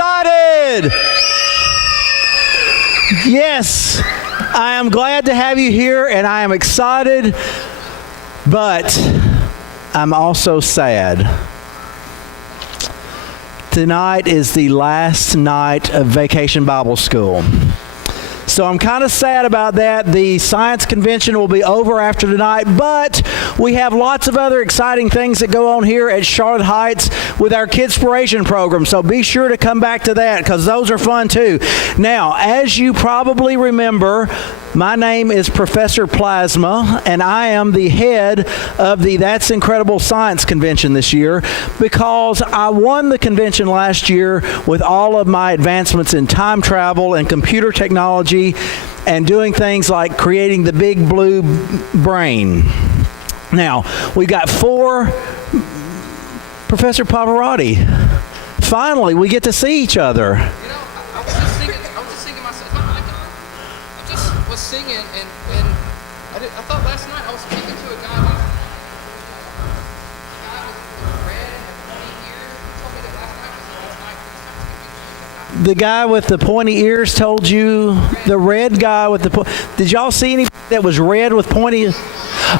excited? Yes, I am glad to have you here, and I am excited, but I'm also sad. Tonight is the last night of Vacation Bible School. So I'm kind of sad about that. The science convention will be over after tonight, but we have lots of other exciting things that go on here at Charlotte Heights with our Kidspiration program. So be sure to come back to that because those are fun too. Now, as you probably remember, my name is Professor Plasma, and I am the head of the That's Incredible Science Convention this year because I won the convention last year with all of my advancements in time travel and computer technology and doing things like creating the big blue brain. Now, we've got 4 Professor Pavarotti. Finally, we get to see each other. I was just singing myself. I just was singing, and I thought last night I was speaking to a guy with red and pointy ears. He told me that last night was the last night. The guy with the pointy ears told you, the red guy with the did y'all see anybody that was red with pointy?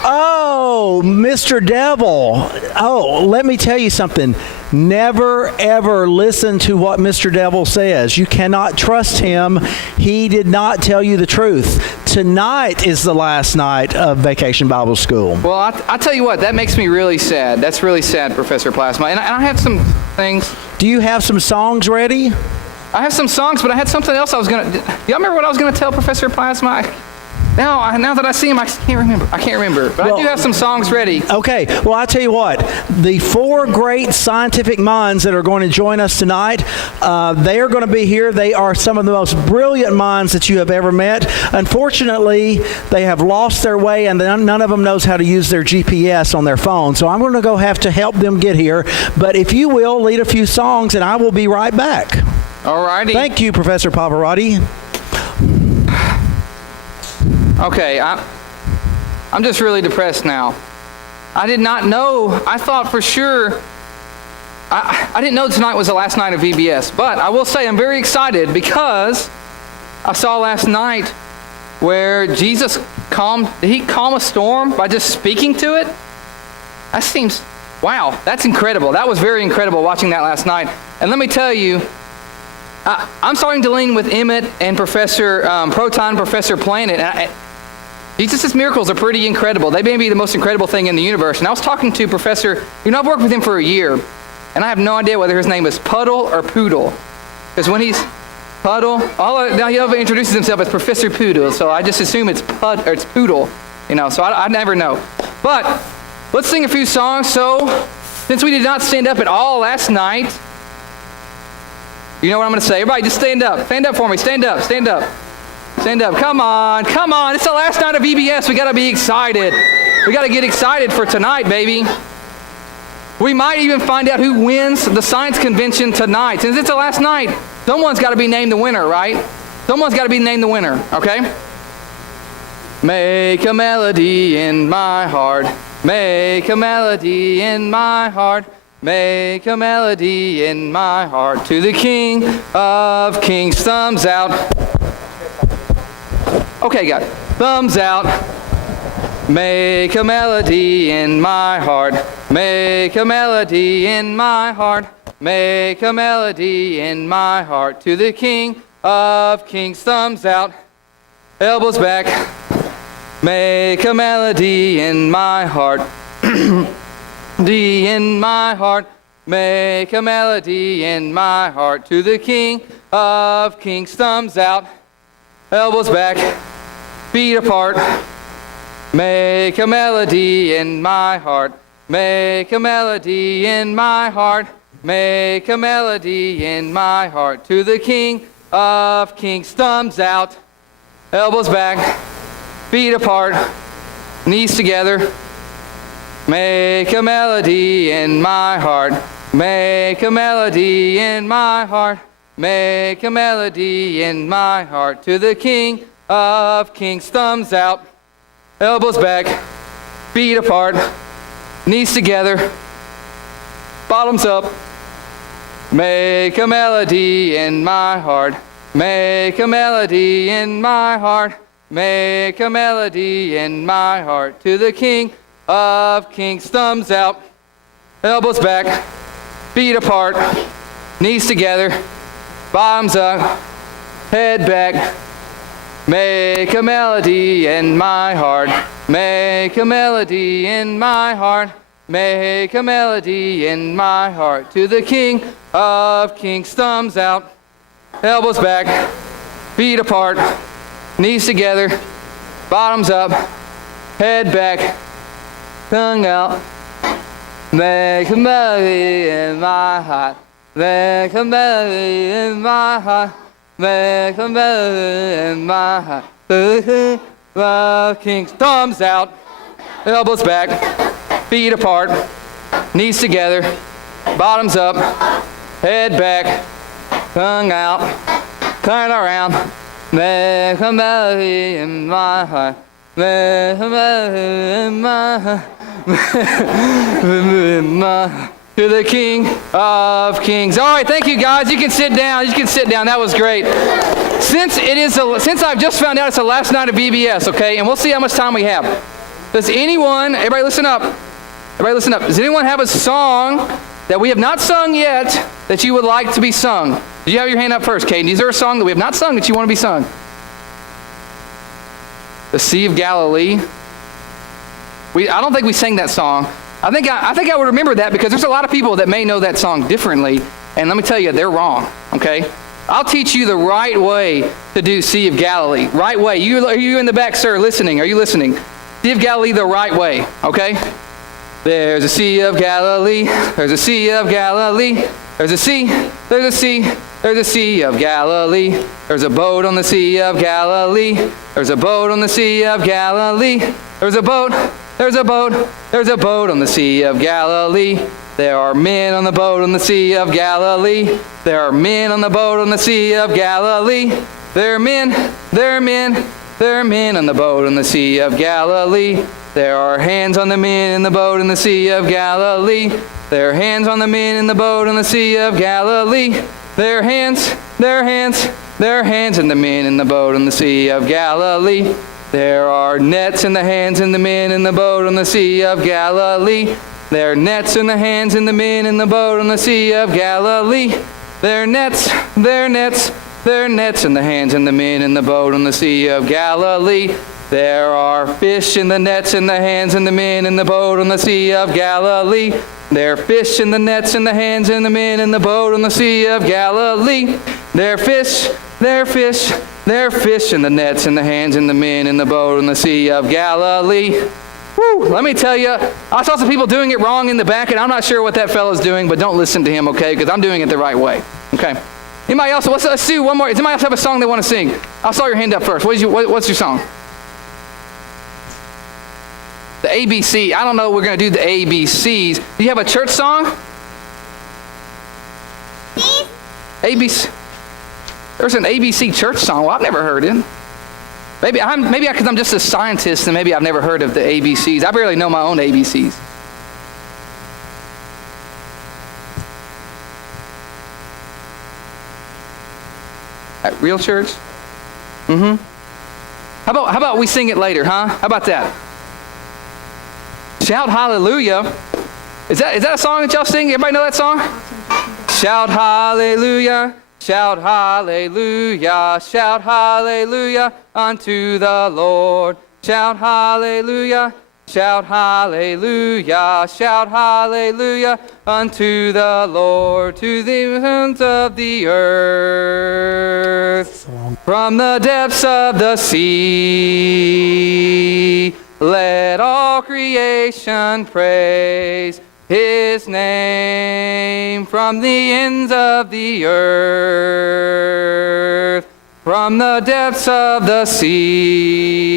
Oh, Mr. Devil. Oh, let me tell you something. Never, ever listen to what Mr. Devil says. You cannot trust him. He did not tell you the truth. Tonight is the last night of Vacation Bible School. Well, I tell you what, that makes me really sad. That's really sad, Professor Plasma. And I have some things. Do you have some songs ready? I have some songs, but I had something else I was going to... Y'all remember what I was going to tell Professor Plasma? Now that I see him, I can't remember. But I do have some songs ready. Okay. Well, I'll tell you what. The 4 great scientific minds that are going to join us tonight, they are going to be here. They are some of the most brilliant minds that you have ever met. Unfortunately, they have lost their way, and none of them knows how to use their GPS on their phone. So I'm going to have to help them get here. But if you will, lead a few songs, and I will be right back. All righty. Thank you, Professor Pavarotti. Okay, I'm just really depressed now. I did not know. I thought for sure. I didn't know tonight was the last night of VBS. But I will say I'm very excited because I saw last night where Jesus did he calm a storm by just speaking to it? That seems, wow, that's incredible. That was very incredible watching that last night. And let me tell you, I'm starting to lean with Emmett and Professor Proton, Professor Planet. Jesus' miracles are pretty incredible. They may be the most incredible thing in the universe. And I was talking to Professor, I've worked with him for a year, and I have no idea whether his name is Puddle or Poodle. Because when he's Puddle, now he introduces himself as Professor Poodle, so I just assume it's Poodle, so I never know. But let's sing a few songs. So, since we did not stand up at all last night, you know what I'm going to say? Everybody just stand up. Stand up for me. Stand up. Stand up. Stand up. Come on. Come on. It's the last night of VBS. We got to be excited. We got to get excited for tonight, baby. We might even find out who wins the science convention tonight. Since it's the last night, someone's got to be named the winner, right? Someone's got to be named the winner, okay? Make a melody in my heart. Make a melody in my heart. Make a melody in my heart to the King of Kings. Thumbs out. Okay, got it. Thumbs out. Make a melody in my heart. Make a melody in my heart. Make a melody in my heart to the King of Kings. Thumbs out. Elbows back. Make a melody in my heart. In my heart, make a melody in my heart to the King of Kings. Thumbs out, elbows back, feet apart. Make a melody in my heart. Make a melody in my heart. Make a melody in my heart to the King of Kings. Thumbs out, elbows back, feet apart, knees together. Make a melody in my heart. Make a melody in my heart. Make a melody in my heart to the King of Kings. Thumbs out, elbows back, feet apart, knees together, bottoms up. Make a melody in my heart. Make a melody in my heart. Make a melody in my heart. To the King of Kings. Thumbs out, elbows back, feet apart, knees together, bottoms up, head back. Make a melody in my heart. Make a melody in my heart. Make a melody in my heart. To the King of Kings. Thumbs out, elbows back, feet apart, knees together, bottoms up, head back, tongue out. Make a melody in my heart. Make a melody in my heart. Make a melody in my heart. To the King of Kings. Thumbs out, elbows back, feet apart, knees together, bottoms up, head back, tongue out, turn around. Make a melody in my heart. Make a melody in my heart. To the King of Kings. All right, thank you guys. You can sit down. You can sit down. That was great. Since I've just found out it's the last night of VBS, okay, and we'll see how much time we have. Does anyone, everybody listen up. Everybody listen up. Does anyone have a song that we have not sung yet that you would like to be sung? Did you have your hand up first, Caden? Is there a song that we have not sung that you want to be sung? The Sea of Galilee. I don't think we sang that song. I think I would remember that because there's a lot of people that may know that song differently, and let me tell you, they're wrong, okay? I'll teach you the right way to do Sea of Galilee. Right way. Are you in the back, sir, listening? Are you listening? Sea of Galilee the right way, okay? There's a Sea of Galilee. There's a Sea of Galilee. There's a sea. There's a sea. There's a Sea of Galilee. There's a boat on the Sea of Galilee. There's a boat on the Sea of Galilee. There's a boat. There's a boat. There's a boat on the Sea of Galilee. There are men on the boat on the Sea of Galilee. There are men on the boat on the Sea of Galilee. There are men. There are men. There are men on the boat on the Sea of Galilee. There are hands on the men in the boat in the Sea of Galilee. There are hands on the men in the boat on the Sea of Galilee. There are hands. There are hands. There are hands in the men in the boat on the Sea of Galilee. There are nets in the hands and the men in the boat on the Sea of Galilee. There are nets in the hands and the men in the boat on the Sea of Galilee. There are nets, there are nets, there are nets in the hands and the men in the boat on the Sea of Galilee. There are fish in the nets in the hands and the men in the boat on the Sea of Galilee. There are fish in the nets in the hands and the men in the boat on the Sea of Galilee. There are fish, there are fish, there are fish in the nets in the hands and the men in the boat on the Sea of Galilee. Woo, let me tell you, I saw some people doing it wrong in the back, and I'm not sure what that fellow's doing, but don't listen to him, okay? Because I'm doing it the right way, okay? Anybody else? Let's do one more. Does anybody else have a song they want to sing? I saw your hand up first. What's your song? The ABC. I don't know. We're going to do the ABCs. Do you have a church song? ABC. There's an ABC church song. Well, I've never heard it. Maybe because I'm just a scientist and maybe I've never heard of the ABCs. I barely know my own ABCs. At Real Church? Mm-hmm. How about we sing it later, huh? How about that? Shout hallelujah. Is that a song that y'all sing? Everybody know that song? Shout hallelujah. Shout hallelujah, shout hallelujah unto the Lord. Shout hallelujah, shout hallelujah, shout hallelujah unto the Lord. To the ends of the earth, from the depths of the sea, let all creation praise His name. From the ends of the earth, from the depths of the sea,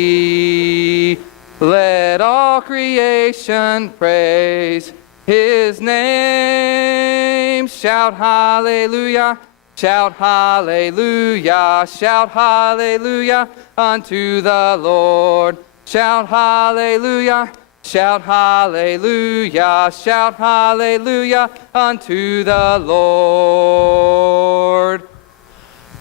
let all creation praise His name. Shout hallelujah, shout hallelujah, shout hallelujah unto the Lord. Shout hallelujah, Shout hallelujah unto the Lord.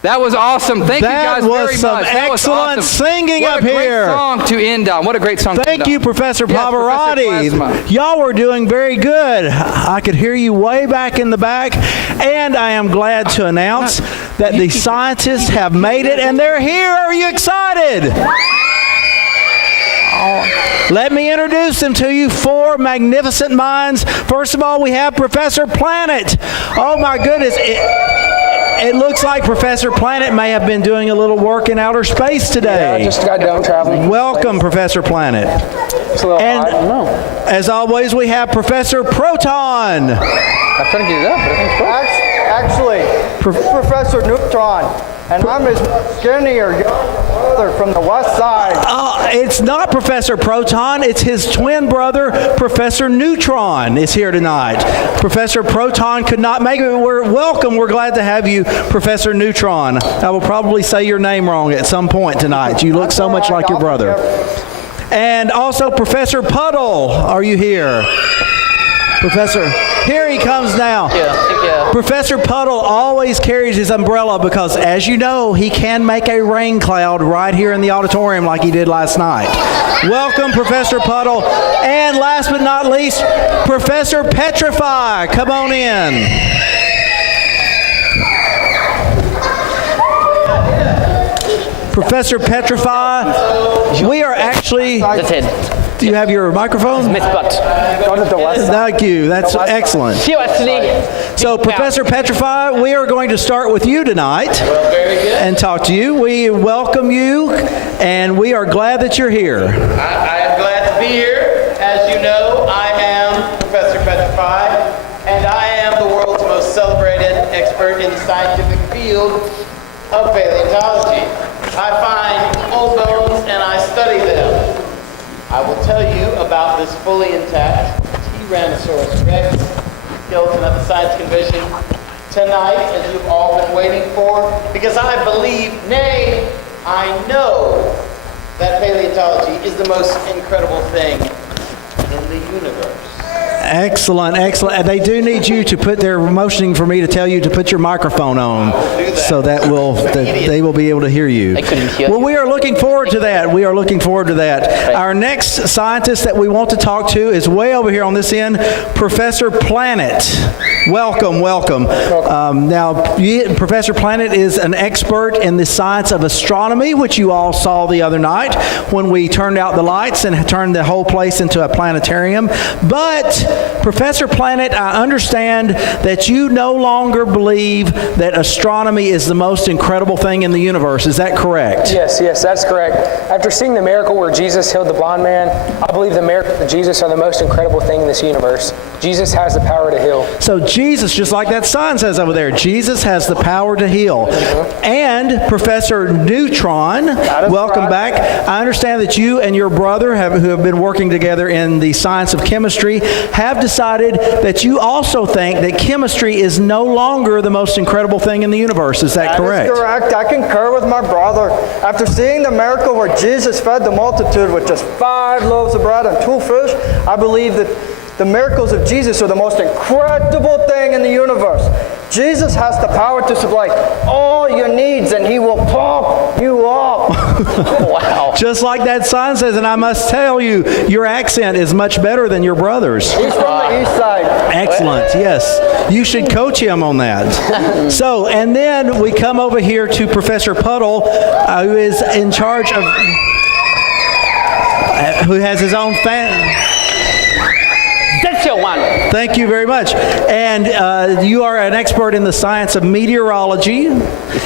That was awesome. Thank you guys very much. That was some excellent singing up here. What a great song to end on. What a great song to end on. Thank you, Professor Pavarotti. Professor Y'all were doing very good. I could hear you way back in the back. And I am glad to announce that the scientists have made it, and they're here. Are you excited? Let me introduce them to you, four magnificent minds. First of all, we have Professor Planet. Oh my goodness. It looks like Professor Planet may have been doing a little work in outer space today. Yeah, I just got done traveling. Welcome, Professor Planet. It's a little And hot. I don't know. as always, we have Professor Proton. I'm trying to get it up, but I think it's cool. Actually, Professor Neutron, and I'm his skinnier brother from the west side. It's not Professor Proton, it's his twin brother, Professor Neutron, is here tonight. Professor Proton could not make it. We're welcome. We're glad to have you, Professor Neutron. I will probably say your name wrong at some point tonight. You look so much like your brother. And also Professor Puddle, are you here? Professor, here he comes now. Thank you. Professor Puddle always carries his umbrella because, as you know, he can make a rain cloud right here in the auditorium like he did last night. Welcome, Professor Puddle. And last but not least, Professor Petrify. Come on in. Professor Petrify, we are actually... That's it. Do you have your microphone? Miss Butt. Thank you. That's excellent. Seriously. So, Professor Petrify, we are going to start with you tonight and talk to you. We welcome you, and we are glad that you're here. I am glad to be here. As you know, I am Professor Petrify, and I am the world's most celebrated expert in the scientific field of paleontology. I find old bones and I study them. I will tell you about this fully intact Tyrannosaurus Rex skeleton at the Science Convention tonight, as you've all been waiting for, because I believe, nay, I know that paleontology is the most incredible thing in the universe. Excellent, excellent. And they do need you to put, they're motioning for me to tell you to put your microphone on so that they will be able to hear you. I couldn't hear Well, you. we are looking forward to that. We are looking forward to that. Our next scientist that we want to talk to is way over here on this end, Professor Planet. Welcome, welcome. Professor Planet is an expert in the science of astronomy, which you all saw the other night when we turned out the lights and turned the whole place into a planetarium. But Professor Planet, I understand that you no longer believe that astronomy is the most incredible thing in the universe. Is that correct? Yes, that's correct. After seeing the miracle where Jesus healed the blind man, I believe the miracles of Jesus are the most incredible thing in this universe. Jesus has the power to heal. So Jesus, just like that sign says over there, Jesus has the power to heal. And Professor Neutron, welcome back. I understand that you and your brother, who have been working together in the science of chemistry, have decided that you also think that chemistry is no longer the most incredible thing in the universe. Is that correct? That is correct. I concur with my brother. After seeing the miracle where Jesus fed the multitude with just 5 loaves of bread and 2 fish, I believe that the miracles of Jesus are the most incredible thing in the universe. Jesus has the power to supply all your needs, and he will pump you up. Wow. Just like that sign says, and I must tell you, your accent is much better than your brother's. He's from the east side. Excellent, yes. You should coach him on that. So, and then we come over here to Professor Puddle, who is in charge of, who has his own fan. That's your one. Thank you very much. And you are an expert in the science of meteorology.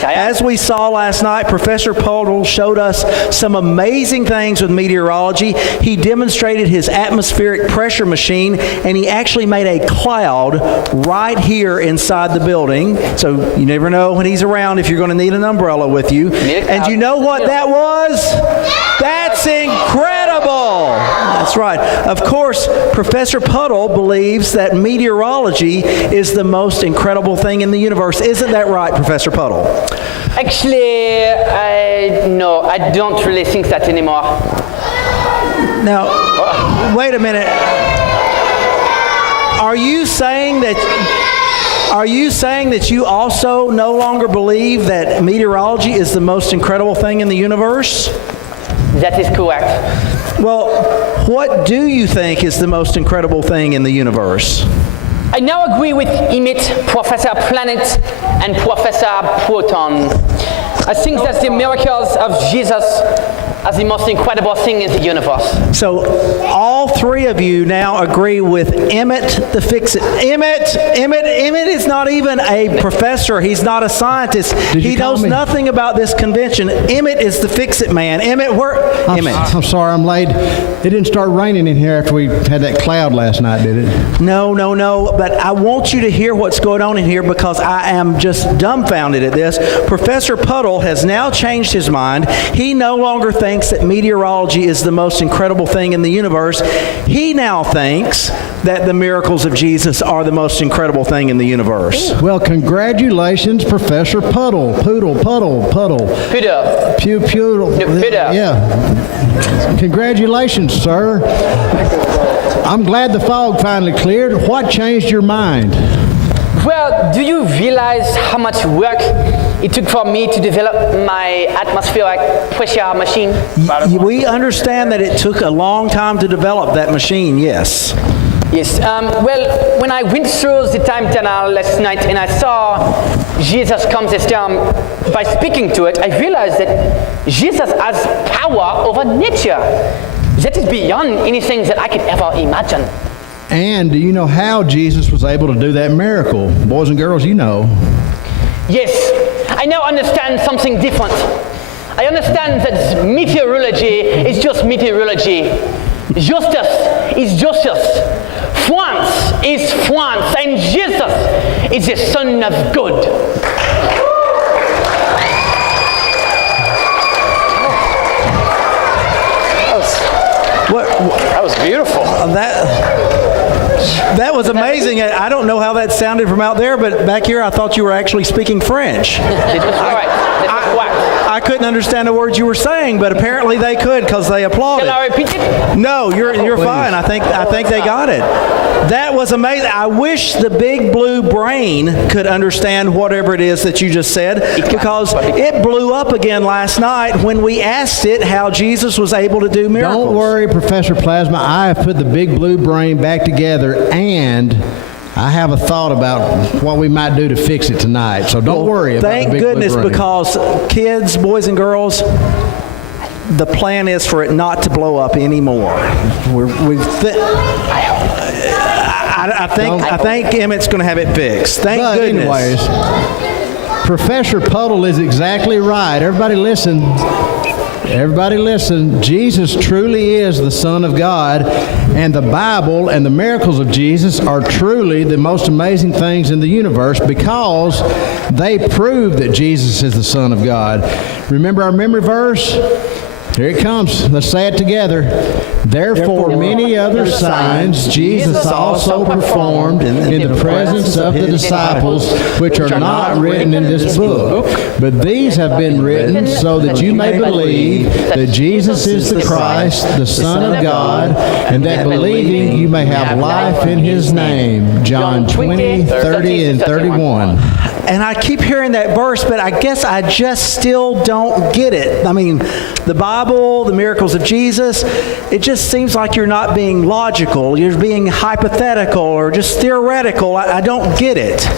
As we saw last night, Professor Puddle showed us some amazing things with meteorology. He demonstrated his atmospheric pressure machine, and he actually made a cloud right here inside the building. So you never know when he's around if you're going to need an umbrella with you. And you know what that was? That's incredible. That's right. Of course, Professor Puddle believes that meteorology is the most incredible thing in the universe. Isn't that right, Professor Puddle? Actually, no, I don't really think that anymore. Now, wait a minute. Are you saying that you also no longer believe that meteorology is the most incredible thing in the universe? That is correct. Well, what do you think is the most incredible thing in the universe? I now agree with Emmett, Professor Planet, and Professor Proton. I think that the miracles of Jesus are the most incredible thing in the universe. So all three of you now agree with Emmett the Fix-It. Emmett is not even a professor. He's not a scientist. He knows nothing about this convention. Emmett is the Fix-It man. Emmett, Emmett. I'm sorry I'm late. It didn't start raining in here after we had that cloud last night, did it? No. But I want you to hear what's going on in here because I am just dumbfounded at this. Professor Puddle has now changed his mind. He no longer thinks that meteorology is the most incredible thing in the universe. He now thinks that the miracles of Jesus are the most incredible thing in the universe. Well, congratulations, Professor Puddle. Poodle. Yeah. Congratulations, sir. I'm glad the fog finally cleared. What changed your mind? Well, do you realize how much work it took for me to develop my atmospheric pressure machine? We understand that it took a long time to develop that machine, yes. Yes. Well, when I went through the time tunnel last night and I saw Jesus come this down by speaking to it, I realized that Jesus has power over nature. That is beyond anything that I could ever imagine. And do you know how Jesus was able to do that miracle? Boys and girls, you know. Yes, I now understand something different. I understand that meteorology is just meteorology. Justice is justice. France is France. And Jesus is the Son of God. That was beautiful. That was amazing. I don't know how that sounded from out there, but back here I thought you were actually speaking French. I couldn't understand the words you were saying, but apparently they could because they applauded. Can I repeat it? No, you're fine. I think they got it. That was amazing. I wish the big blue brain could understand whatever it is that you just said because it blew up again last night when we asked it how Jesus was able to do miracles. Don't worry, Professor Plasma. I have put the big blue brain back together, and I have a thought about what we might do to fix it tonight. So don't worry about the big blue brain. Thank goodness, because kids, boys and girls, the plan is for it not to blow up anymore. I think Emmett's going to have it fixed. Thank goodness. Anyways, Professor Puddle is exactly right. Everybody listen. Jesus truly is the Son of God, and the Bible and the miracles of Jesus are truly the most amazing things in the universe because they prove that Jesus is the Son of God. Remember our memory verse? Here it comes. Let's say it together. Therefore, many other signs Jesus also performed in the presence of the disciples, which are not written in this book. But these have been written so that you may believe that Jesus is the Christ, the Son of God, and that believing you may have life in His name. John 20, 30, and 31. And I keep hearing that verse, but I guess I just still don't get it. I mean, the Bible, the miracles of Jesus, it just seems like you're not being logical. You're being hypothetical or just theoretical. I don't get it.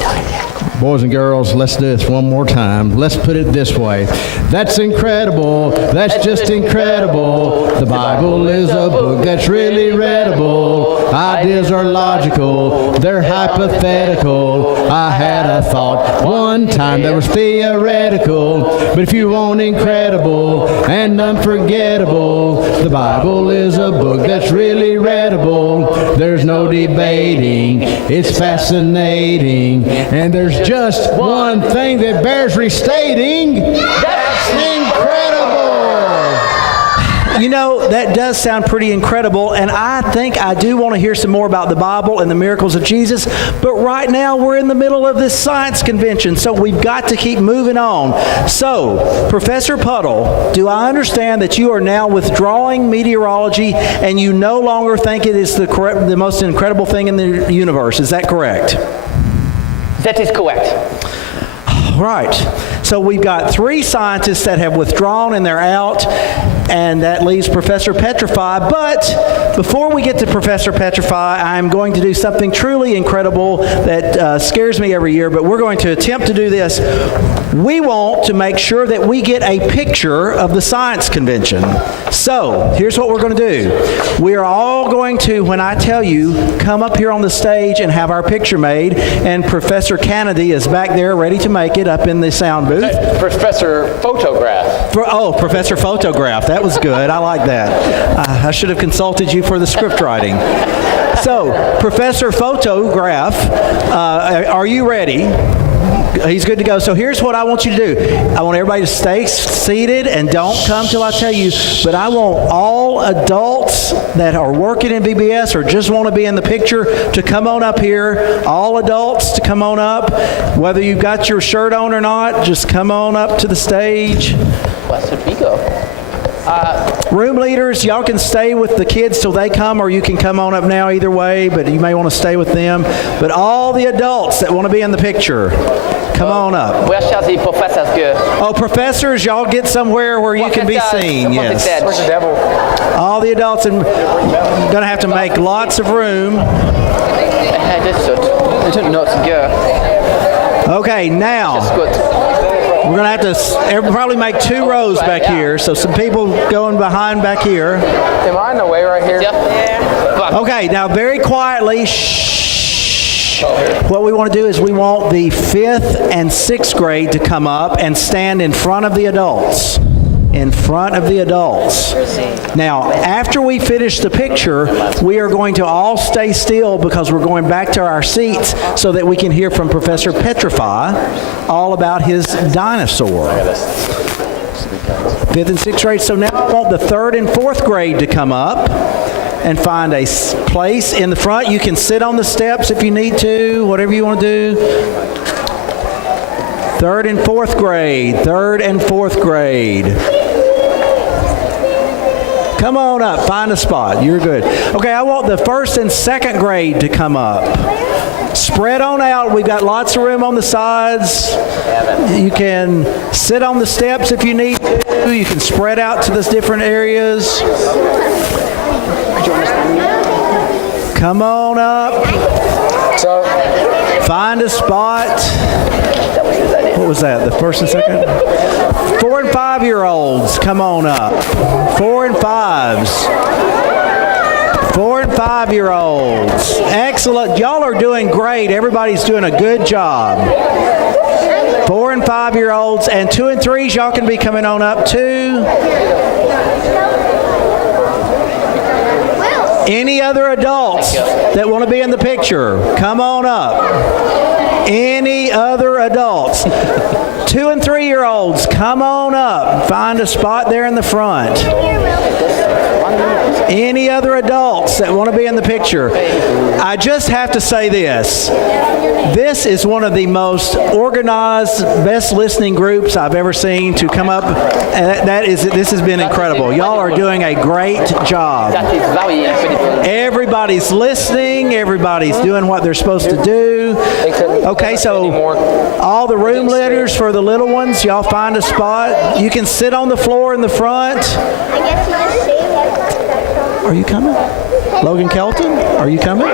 Boys and girls, let's do this one more time. Let's put it this way. That's incredible. That's just incredible. The Bible is a book that's really readable. Ideas are logical. They're hypothetical. I had a thought one time that was theoretical. But if you want incredible and unforgettable, the Bible is a book that's really readable. There's no debating. It's fascinating. And there's just one thing that bears restating. That's incredible. You know, that does sound pretty incredible, and I think I do want to hear some more about the Bible and the miracles of Jesus, but right now we're in the middle of this science convention, so we've got to keep moving on. So, Professor Puddle, do I understand that you are now withdrawing meteorology and you no longer think it is the most incredible thing in the universe? Is that correct? That is correct. Right. So we've got 3 scientists that have withdrawn and they're out, and that leaves Professor Petrify. But before we get to Professor Petrify, I'm going to do something truly incredible that scares me every year, but we're going to attempt to do this. We want to make sure that we get a picture of the science convention. So here's what we're going to do. We are all going to, when I tell you, come up here on the stage and have our picture made, and Professor Kennedy is back there ready to make it up in the sound booth. Professor Photograph. Professor Photograph. That was good. I like that. I should have consulted you for the script writing. So, Professor Photograph, are you ready? He's good to go. So here's what I want you to do. I want everybody to stay seated and don't come till I tell you, but I want all adults that are working in VBS or just want to be in the picture to come on up here. All adults to come on up. Whether you've got your shirt on or not, just come on up to the stage. Where should we go? Room leaders, y'all can stay with the kids till they come, or you can come on up now either way, but you may want to stay with them. But all the adults that want to be in the picture, come on up. Where shall the professors go? Oh, professors, y'all get somewhere where you can be seen. Yes. Where's the devil? All the adults, and going to have to make lots of room. I don't know to go. Okay, now. That's good. We're going to have to probably make 2 rows back here, so some people going behind back here. Am I in the way right here? Yeah. Okay, now very quietly, shh. What we want to do is we want the 5th and 6th grade to come up and stand in front of the adults. In front of the adults. Now, after we finish the picture, we are going to all stay still because we're going back to our seats so that we can hear from Professor Petrify all about his dinosaur. 5th and 6th grade. So now I want the 3rd and 4th grade to come up and find a place in the front. You can sit on the steps if you need to, whatever you want to do. 3rd and 4th grade. 3rd and 4th grade. Come on up. Find a spot. You're good. Okay, I want the 1st and 2nd grade to come up. Spread on out. We've got lots of room on the sides. You can sit on the steps if you need to. You can spread out to the different areas. Come on up. Find a spot. What was that? The 1st and 2nd? 4 and 5-year-olds, come on up. 4 and 5s. 4 and 5-year-olds. Excellent. Y'all are doing great. Everybody's doing a good job. 4 and 5-year-olds and 2 and 3s, y'all can be coming on up too. Any other adults that want to be in the picture, come on up. Any other adults? 2 and 3-year-olds, come on up. Find a spot there in the front. Any other adults that want to be in the picture? I just have to say this. This is one of the most organized, best listening groups I've ever seen to come up. This has been incredible. Y'all are doing a great job. That is very incredible. Everybody's listening. Everybody's doing what they're supposed to do. Okay, so all the room leaders for the little ones, y'all find a spot. You can sit on the floor in the front. Are you coming? Logan Kelton? Are you coming?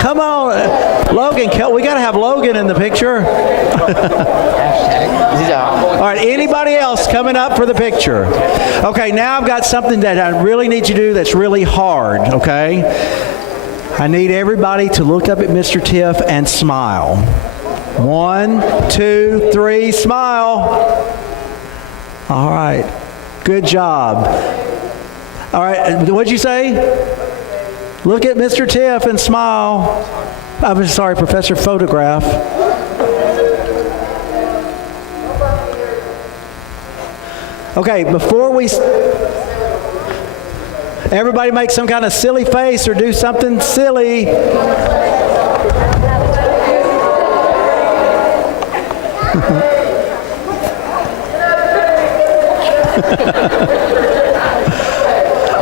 Come on, Logan Kelton. We got to have Logan in the picture. All right, anybody else coming up for the picture? Okay, now I've got something that I really need you to do that's really hard, okay? I need everybody to look up at Mr. Tiff and smile. 1, 2, 3, smile. All right, good job. All right, what'd you say? Look at Mr. Tiff and smile. I'm sorry, Professor Photograph. Okay, before we... Everybody make some kind of silly face or do something silly.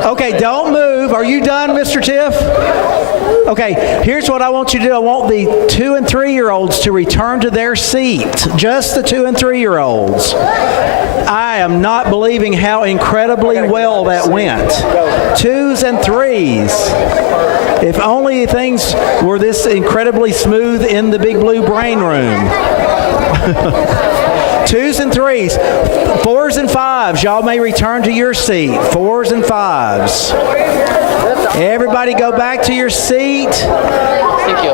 Okay, don't move. Are you done, Mr. Tiff? Okay, here's what I want you to do. I want the 2 and 3-year-olds to return to their seat. Just the 2 and 3-year-olds. I am not believing how incredibly well that went. 2s and 3s. If only things were this incredibly smooth in the big blue brain room. 2s and 3s. 4s and 5s. Y'all may return to your seat. 4s and 5s. Everybody go back to your seat. Thank you.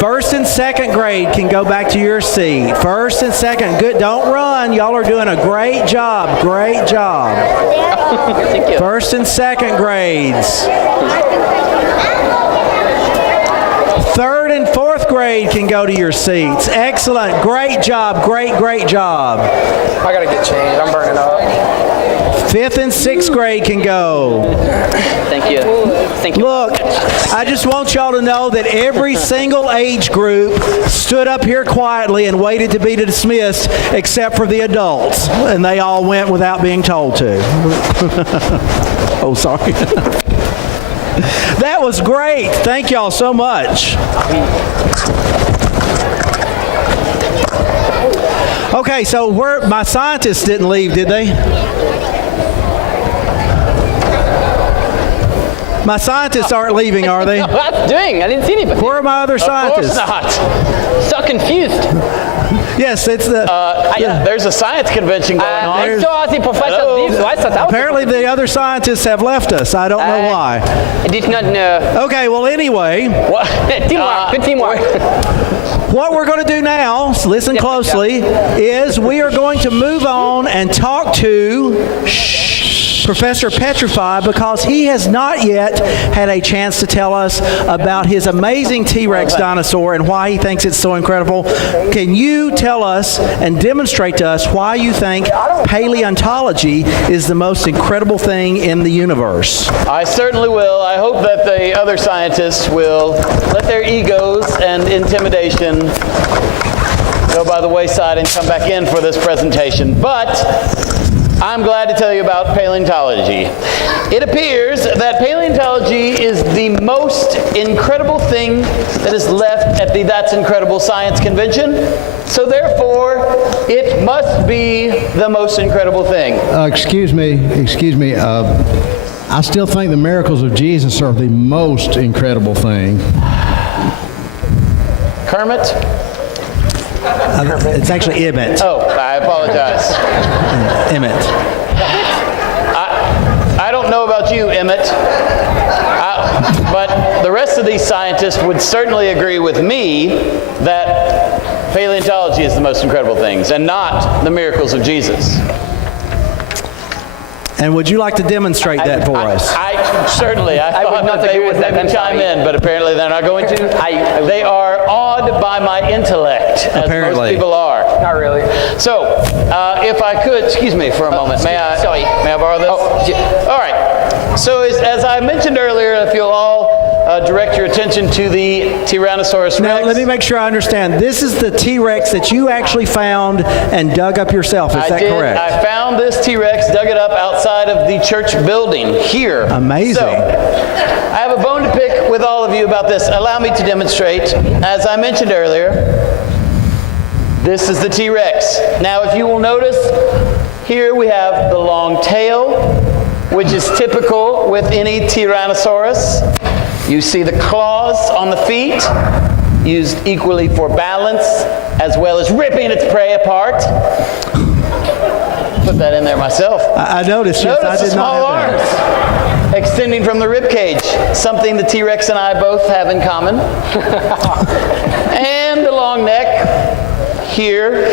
First and second grade can go back to your seat. First and second. Good. Don't run. Y'all are doing a great job. Great job. Thank you. First and second grades. Third and fourth grade can go to your seats. Excellent. Great job. Great job. I gotta get changed. I'm burning up. 5th and 6th grade can go. Thank you. Thank you. Look, I just want y'all to know that every single age group stood up here quietly and waited to be dismissed except for the adults. And they all went without being told to. Oh, sorry. That was great. Thank y'all so much. Okay, so my scientists didn't leave, did they? My scientists aren't leaving, are they? What's doing? I didn't see anybody. Where are my other scientists? Of course not. So confused. Yes, it's the... There's a science convention going on. I saw the professor leave, so I thought that was... Apparently the other scientists have left us. I don't know why. I did not know. Okay, well anyway, Teamwork. Good teamwork. what we're going to do now, so listen closely, is we are going to move on and talk to Professor Petrify, because he has not yet had a chance to tell us about his amazing T-Rex dinosaur and why he thinks it's so incredible. Can you tell us and demonstrate to us why you think paleontology is the most incredible thing in the universe? I certainly will. I hope that the other scientists will let their egos and intimidation go by the wayside and come back in for this presentation. But I'm glad to tell you about paleontology. It appears that paleontology is the most incredible thing that is left at the That's Incredible Science Convention. So therefore, it must be the most incredible thing. Excuse me. I still think the miracles of Jesus are the most incredible thing. Kermit? It's actually Emmett. Oh, I apologize. Emmett. I don't know about you, Emmett, but the rest of these scientists would certainly agree with me that paleontology is the most incredible things and not the miracles of Jesus. And would you like to demonstrate that for us? Certainly. I would thought not that they agree would with that. maybe I'm chime sorry. in, but apparently they're not going to. They are awed by my intellect, as Apparently. most people are. Not really. So, if I could, excuse me for a moment. May I borrow this? All right. So, as I mentioned earlier, if you'll all direct your attention to the Tyrannosaurus Now, Rex. let me make sure I understand. This is the T-Rex that you actually found and dug up yourself. Is that correct? I found this T-Rex, dug it up outside of the church building here. Amazing. So, I have a bone to pick with all of you about this. Allow me to demonstrate. As I mentioned earlier, this is the T-Rex. Now, if you will notice, here we have the long tail, which is typical with any Tyrannosaurus. You see the claws on the feet, used equally for balance, as well as ripping its prey apart. Put that in there myself. I noticed. Yes, Notice I the did small not have that. arms extending from the rib cage, something the T-Rex and I both have in common. And the long neck here,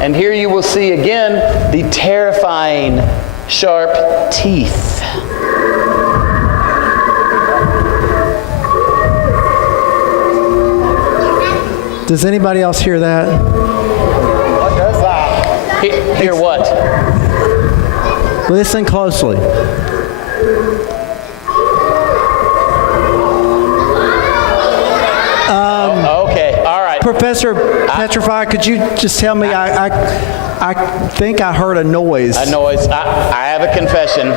and here you will see again the terrifying sharp teeth. Does anybody else hear that? Hear what? Listen closely. Okay, all right. Professor Petrified, could you just tell me, I think I heard a noise. I have a confession.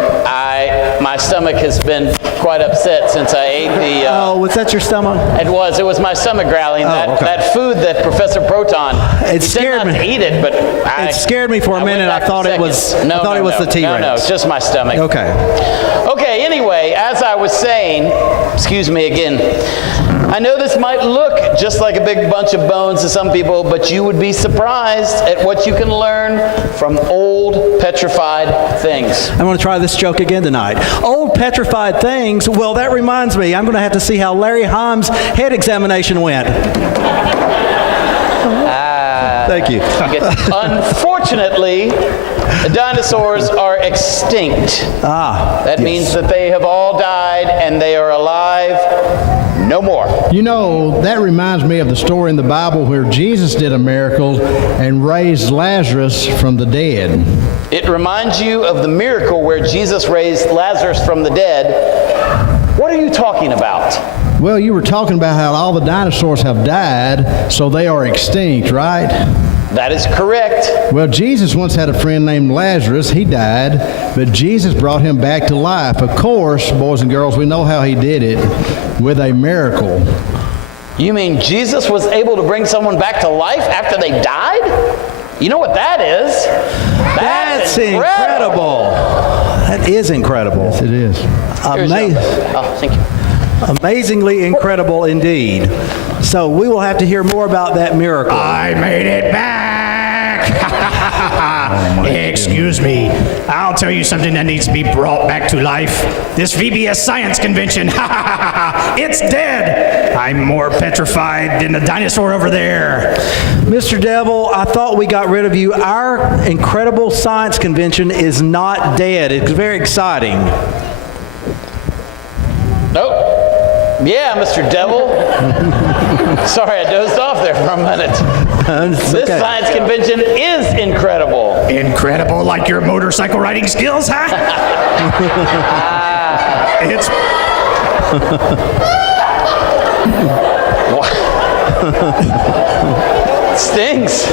My stomach has been quite upset since I ate the... Oh, was that your stomach? It was my stomach growling. Okay. That food that Professor Proton, It scared me. to eat it, but It scared me for a minute. I thought it was the T-Rex. No, it's just my stomach. Okay. Okay, anyway, as I was saying, excuse me again, I know this might look just like a big bunch of bones to some people, but you would be surprised at what you can learn from old petrified things. I'm going to try this joke again tonight. Old petrified things. Well, that reminds me, I'm going to have to see how Larry Haim's head examination went. Thank you. Unfortunately, dinosaurs are extinct. That means that they have all died and they are alive no more. You know, that reminds me of the story in the Bible where Jesus did a miracle and raised Lazarus from the dead. It reminds you of the miracle where Jesus raised Lazarus from the dead. What are you talking about? Well, you were talking about how all the dinosaurs have died, so they are extinct, right? That is correct. Well, Jesus once had a friend named Lazarus. He died, but Jesus brought him back to life. Of course, boys and girls, we know how he did it, with a miracle. You mean Jesus was able to bring someone back to life after they died? You know what that is? That's incredible. That is incredible. Yes, it is. Oh, thank you. Amazingly incredible indeed. So we will have to hear more about that miracle. I made it back! Excuse me. I'll tell you something that needs to be brought back to life. This VBS science convention, it's dead! I'm more petrified than the dinosaur over there. Mr. Devil, I thought we got rid of you. Our incredible science convention is not dead. It's very exciting. Nope. Yeah, Mr. Devil. Sorry, I dozed off there for a minute. This science convention is incredible. Incredible like your motorcycle riding skills, huh? It's... Stings.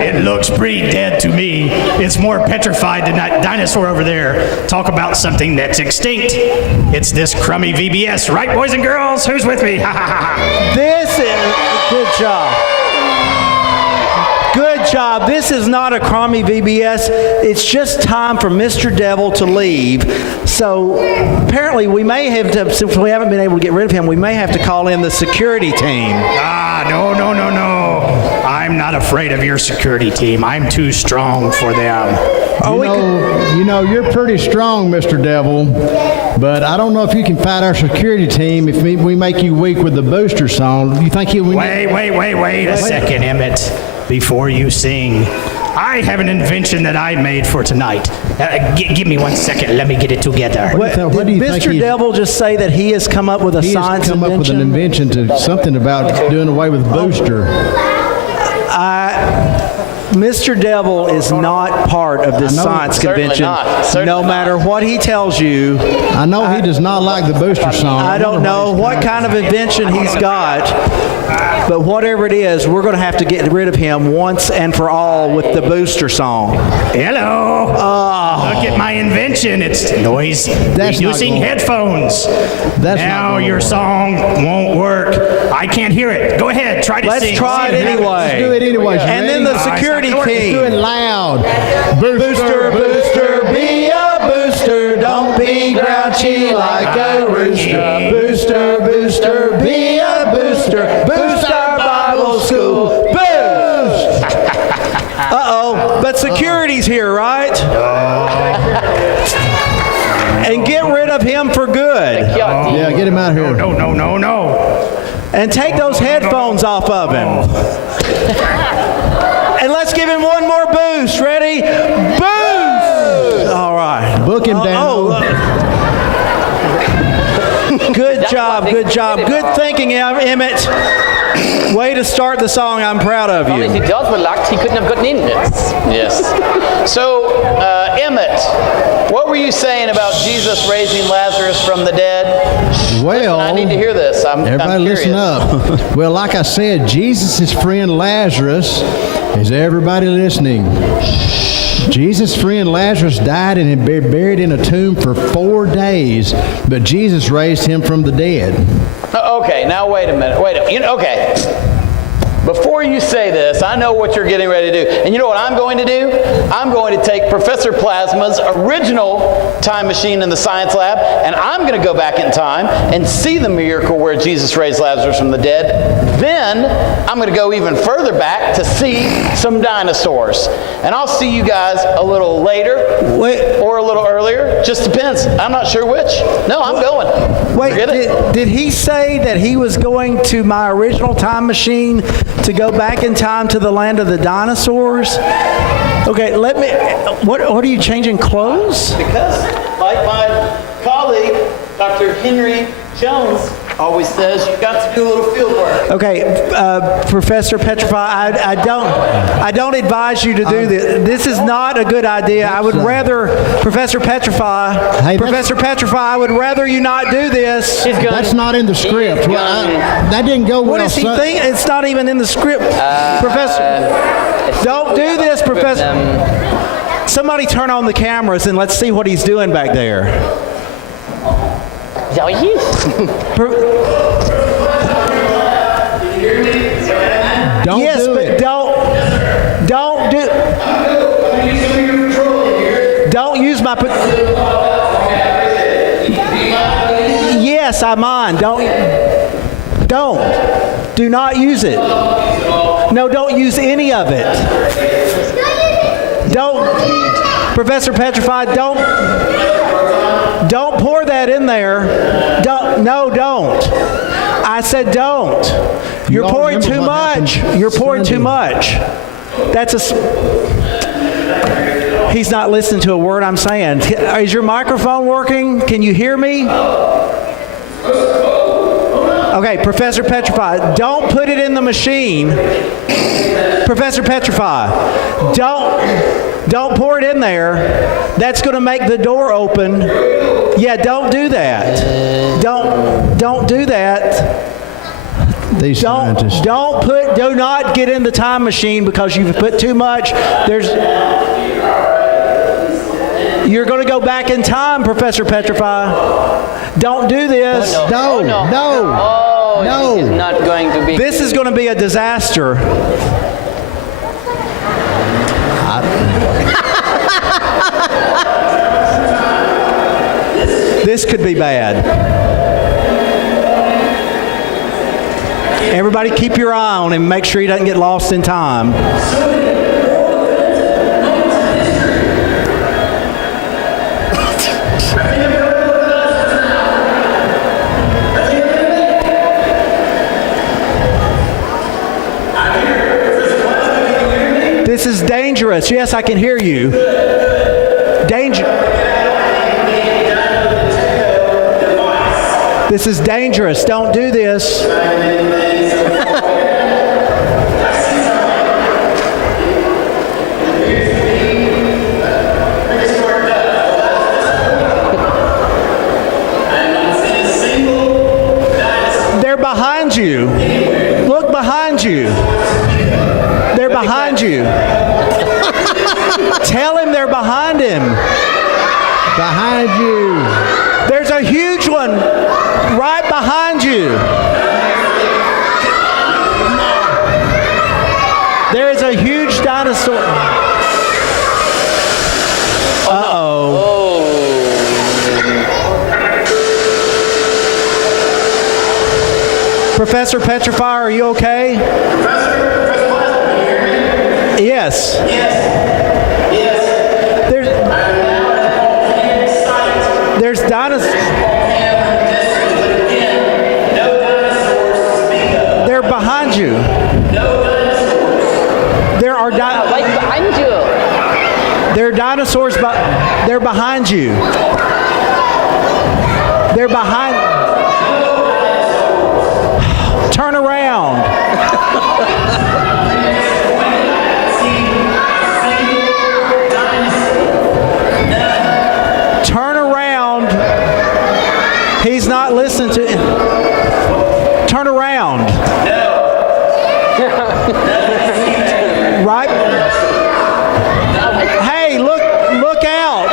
It looks pretty dead to me. It's more petrified than that dinosaur over there. Talk about something that's extinct. It's this crummy VBS, right, boys and girls? Who's with me? This is good job. Good job. This is not a crummy VBS. It's just time for Mr. Devil to leave. So apparently we may have to, since we haven't been able to get rid of him, we may have to call in the security team. No. I'm not afraid of your security team. I'm too strong for them. You know, you're pretty strong, Mr. Devil, but I don't know if you can fight our security team if we make you weak with the booster song. You think you would... Wait a second, Emmett. Before you sing, I have an invention that I made for tonight. Give me 1 second. Let me get it together. What do you think Mr. Devil just say that he has come up with a science invention? He has come up with an invention to something about doing away with booster. Mr. Devil is not part of this science convention. No matter what he tells you. I know he does not like the booster song. I don't know what kind of invention he's got, but whatever it is, we're going to have to get rid of him once and for all with the booster song. Hello. Look at my invention. It's noise reducing headphones. Now your song won't work. I can't hear it. Go ahead. Try to sing. Let's try it anyway. Let's do it anyway. And then the security team. Let's do it loud. Booster, booster, be a booster. Don't be grouchy like a rooster. Booster, booster, be a booster. Boost our Bible school. Boost! Uh-oh, but security's here, right? And get rid of him for good. Yeah, get him out of here. No. And take those headphones off of him. And let's give him one more boost. Ready? Boost! All right. Book him down. Good job. Good thinking, Emmett. Way to start the song, I'm proud of If you. the doors were locked, he couldn't have gotten in. Yes. So, Emmett, what were you saying about Jesus raising Lazarus from the dead? Well, I need to hear this. I'm everybody curious. listen up. Well, like I said, Jesus' friend Lazarus, is everybody listening? Jesus' friend Lazarus died and had been buried in a tomb for 4 days, but Jesus raised him from the dead. Okay, now wait a minute. Okay. Before you say this, I know what you're getting ready to do. And you know what I'm going to do? I'm going to take Professor Plasma's original time machine in the science lab, and I'm going to go back in time and see the miracle where Jesus raised Lazarus from the dead. Then I'm going to go even further back to see some dinosaurs. And I'll see you guys a little later or a little earlier. Just depends. I'm not sure which. No, I'm going. Wait, Forget it. did he say that he was going to my original time machine to go back in time to the land of the dinosaurs? Okay, what are you changing clothes? Because, like my colleague, Dr. Henry Jones, always says, you've got to do a little field work. Okay, Professor Petrify, I don't advise you to do this. This is not a good idea. I would rather, Professor Petrify, I would rather you not do this. That's not in the script. That didn't go well. What does he think? It's not even in the script. Professor, don't do this, Professor. Somebody turn on the cameras and let's see what he's doing back there. There he is. Don't yes, do but it. don't use my. Yes, I mind. Do not use it. No, don't use any of it. Don't, Professor Petrified. Don't pour that in there. Don't. I said don't. You're pouring too much. You're pouring too much. He's not listening to a word I'm saying. Is your microphone working? Can you hear me? Okay, Professor Petrify, don't put it in the machine. Professor Petrify, don't pour it in there. That's going to make the door open. Yeah, don't do that. Don't do that. These scientists. Do not get in the time machine because you've put too much. You're going to go back in time, Professor Petrify. Don't do this. No. This is not going to be. This is going to be a disaster. This could be bad. Everybody keep your eye on him and make sure he doesn't get lost in time. This is dangerous. Yes, I can hear you. This is dangerous. Don't do this. They're behind you. Look behind you. They're behind you. Tell him they're behind him. Behind you. There's a huge one right behind you. There is a huge dinosaur. Uh-oh. Professor Petrifier, are you okay? Professor Plasma, can you hear me? Yes. There's dinosaurs. They're behind you. There are Right behind you. There are dinosaurs, but they're behind you. They're behind. Turn around. Okay, look out.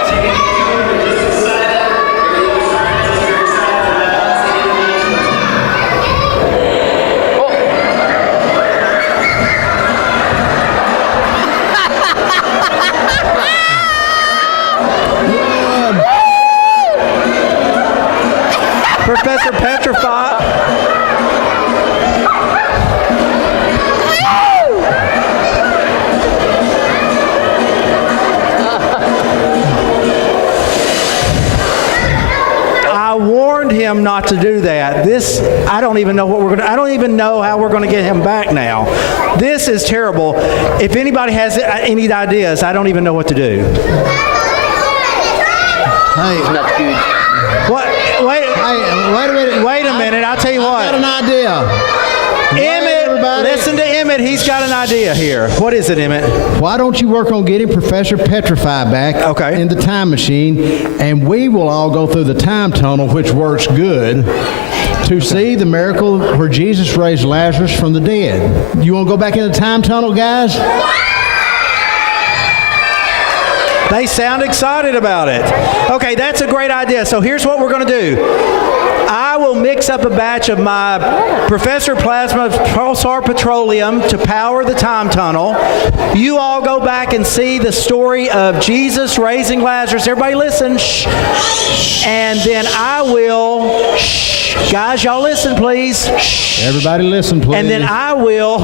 Professor Petrified. I warned him not to do that. I don't even know I don't even know how we're going to get him back now. This is terrible. If anybody has any ideas, I don't even know what to do. Hey, Not good. What? Wait a minute. Wait a minute. I'll tell you what. I got an idea. Emmett, everybody. listen to Emmett. He's got an idea here. What is it, Emmett? Why don't you work on getting Professor Petrify back in the time machine, and we will all go through the time tunnel, which works good, to see the miracle where Jesus raised Lazarus from the dead. You want to go back in the time tunnel, guys? They sound excited about it. Okay, that's a great idea. So here's what we're going to do. I will mix up a batch of my Professor Plasma Pulsar Petroleum to power the time tunnel. You all go back and see the story of Jesus raising Lazarus. Everybody listen. Shh. And then I will... Shh. Guys, y'all listen, please. Shh. Everybody listen, please. And then I will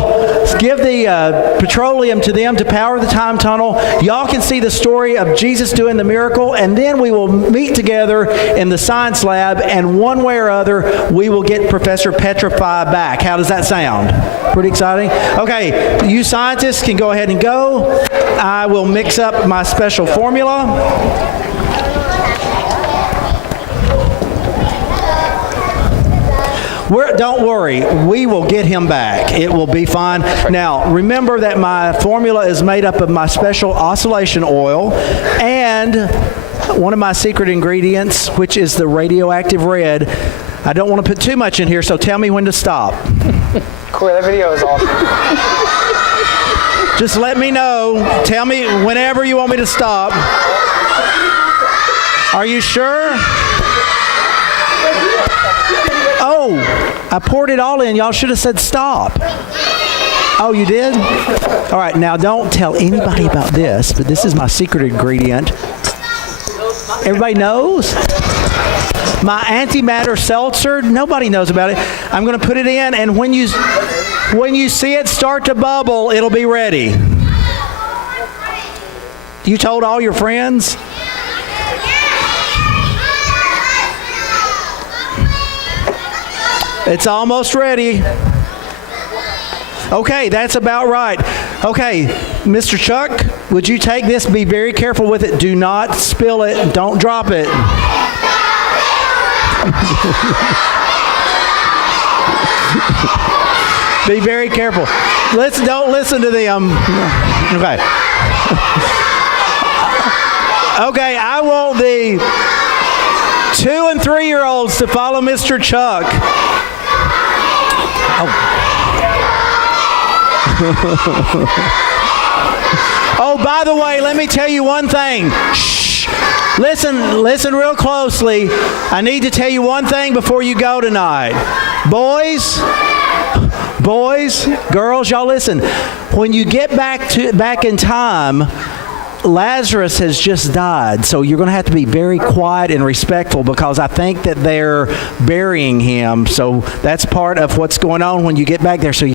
give the petroleum to them to power the time tunnel. Y'all can see the story of Jesus doing the miracle, and then we will meet together in the science lab, and one way or other, we will get Professor Petrify back. How does that sound? Pretty exciting? Okay, you scientists can go ahead and go. I will mix up my special formula. Don't worry, we will get him back. It will be fine. Now, remember that my formula is made up of my special oscillation oil and one of my secret ingredients, which is the radioactive red. I don't want to put too much in here, so tell me when to stop. Corey, that video is awesome. Just let me know. Tell me whenever you want me to stop. Are you sure? Oh, I poured it all in. Y'all should have said stop. Oh, you did? All right, now don't tell anybody about this, but this is my secret ingredient. Everybody knows? My antimatter seltzer, nobody knows about it. I'm going to put it in, and when you see it start to bubble, it'll be ready. You told all your friends? It's almost ready. Okay, that's about right. Okay, Mr. Chuck, would you take this? Be very careful with it. Do not spill it. Don't drop it. Be very careful. Don't listen to them. Okay. Okay, I want the 2- and 3-year-olds to follow Mr. Chuck. Oh, by the way, let me tell you one thing. Shh. Listen real closely. I need to tell you one thing before you go tonight. Boys, girls, y'all listen. When you get back in time, Lazarus has just died, so you're going to have to be very quiet and respectful because I think that they're burying him. So that's part of what's going on when you get back there. So